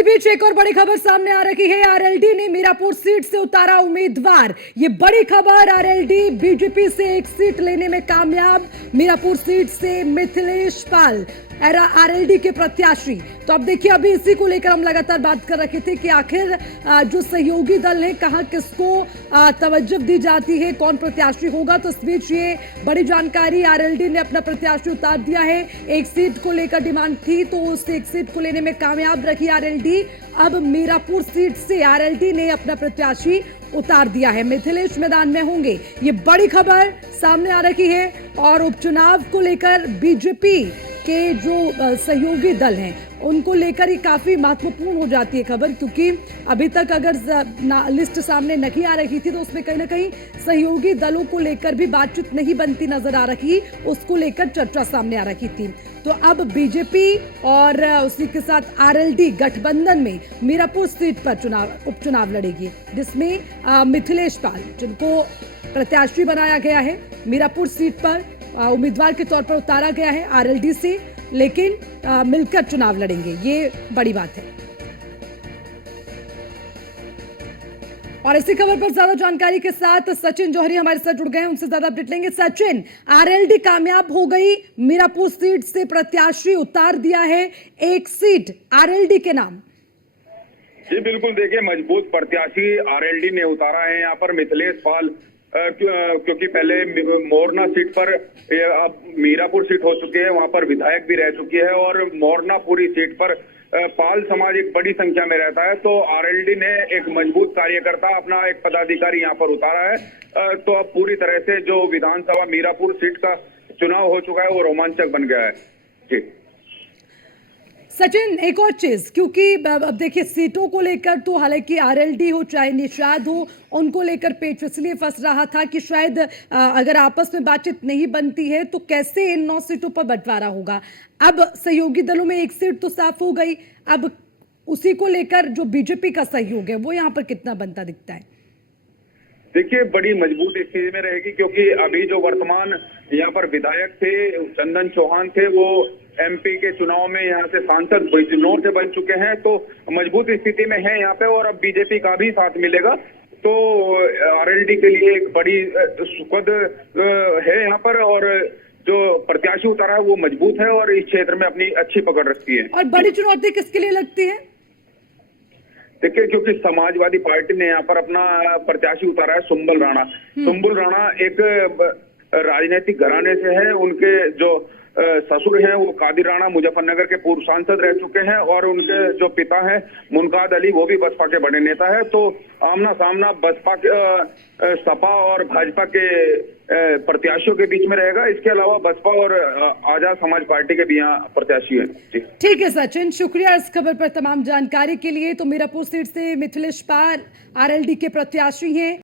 इसी बीच एक और बड़ी खबर सामने आ रही है। आरएलडी ने मीरापुर सीट से उतारा उम्मीदवार। ये बड़ी खबर, आरएलडी बीजेपी से एक सीट लेने में कामयाब। मीरापुर सीट से मिथिलेश पाल आरएलडी के प्रत्याशी। तो अब देखिए, अभी इसी को लेकर हम लगातार बात कर रहे थे कि आखिर जो सहयोगी दल है कहां किसको तवज्जो दी जाती है, कौन प्रत्याशी होगा। तो इस बीच ये बड़ी जानकारी, आरएलडी ने अपना प्रत्याशी उतार दिया है। एक सीट को लेकर डिमांड थी तो उस एक सीट को लेने में कामयाब रही आरएलडी। अब मीरापुर सीट से आरएलडी ने अपना प्रत्याशी उतार दिया है। मिथिलेश मैदान में होंगे, ये बड़ी खबर सामने आ रही है। और उपचुनाव को लेकर बीजेपी के जो सहयोगी दल हैं उनको लेकर ही काफी महत्वपूर्ण हो जाती है खबर, क्योंकि अभी तक अगर लिस्ट सामने नहीं आ रही थी तो उसमें कहीं ना कहीं सहयोगी दलों को लेकर भी बातचीत नहीं बनती नजर आ रही, उसको लेकर चर्चा सामने आ रही थी। तो अब बीजेपी और उसी के साथ आरएलडी गठबंधन में मीरापुर सीट पर उपचुनाव लड़ेगी, जिसमें मिथिलेश पाल, जिनको प्रत्याशी बनाया गया है, मीरापुर सीट पर उम्मीदवार के तौर पर उतारा गया है आरएलडी से, लेकिन मिलकर चुनाव लड़ेंगे। ये बड़ी बात है। और इसी खबर पर ज्यादा जानकारी के साथ सचिन जौहरी हमारे साथ जुड़ गए हैं, उनसे ज्यादा अपडेट लेंगे। सचिन, आरएलडी कामयाब हो गई, मीरापुर सीट से प्रत्याशी उतार दिया है, एक सीट आरएलडी के नाम। जी बिल्कुल, देखिए मजबूत प्रत्याशी आरएलडी ने उतारा है यहाँ पर मिथिलेश पाल, क्योंकि पहले मोरना सीट पर, अब मीरापुर सीट हो चुकी है, वहां पर विधायक भी रह चुकी है और मोरनापुरी सीट पर पाल समाज एक बड़ी संख्या में रहता है। तो आरएलडी ने एक मजबूत कार्यकर्ता, अपना एक पदाधिकारी यहाँ पर उतारा है। तो अब पूरी तरह से जो विधानसभा मीरापुर सीट का चुनाव हो चुका है वो रोमांचक बन गया है। जी सचिन, एक और चीज, क्योंकि अब देखिए सीटों को लेकर तो हालांकि आरएलडी हो चाहे निषाद हो, उनको लेकर पेच इसलिए फंस रहा था कि शायद अगर आपस में बातचीत नहीं बनती है तो कैसे इन 9 सीटों पर बंटवारा होगा। अब सहयोगी दलों में एक सीट तो साफ हो गई, अब उसी को लेकर जो बीजेपी का सहयोग है वो यहाँ पर कितना बनता दिखता है? देखिए बड़ी मजबूत स्थिति में रहेगी, क्योंकि अभी जो वर्तमान यहाँ पर विधायक थे चंदन चौहान थे, वो एमपी के चुनाव में यहाँ से सांसद बिजनौर से बन चुके हैं, तो मजबूत स्थिति में है यहाँ पे। और अब बीजेपी का भी साथ मिलेगा, तो आरएलडी के लिए एक बड़ी सुखद है यहाँ पर। और जो प्रत्याशी उतारा है वो मजबूत है और इस क्षेत्र में अपनी अच्छी पकड़ रखती है। और बड़ी चुनौती किसके लिए लगती है? देखिए, क्योंकि समाजवादी पार्टी ने यहाँ पर अपना प्रत्याशी उतारा है सुंबल राणा। सुंबल राणा एक राजनीतिक घराने से है, उनके जो ससुर हैं वो कादिर राणा मुजफ्फरनगर के पूर्व सांसद रह चुके हैं, और उनके जो पिता हैं मुनकाद अली वो भी बसपा के बड़े नेता है। तो आमना सामना बसपा के, सपा और भाजपा के प्रत्याशियों के बीच में रहेगा। इसके अलावा बसपा और आजाद समाज पार्टी के भी यहाँ प्रत्याशी हैं। ठीक है सचिन, शुक्रिया इस खबर पर तमाम जानकारी के लिए। तो मीरापुर सीट से मिथिलेश पाल आरएलडी के प्रत्याशी हैं।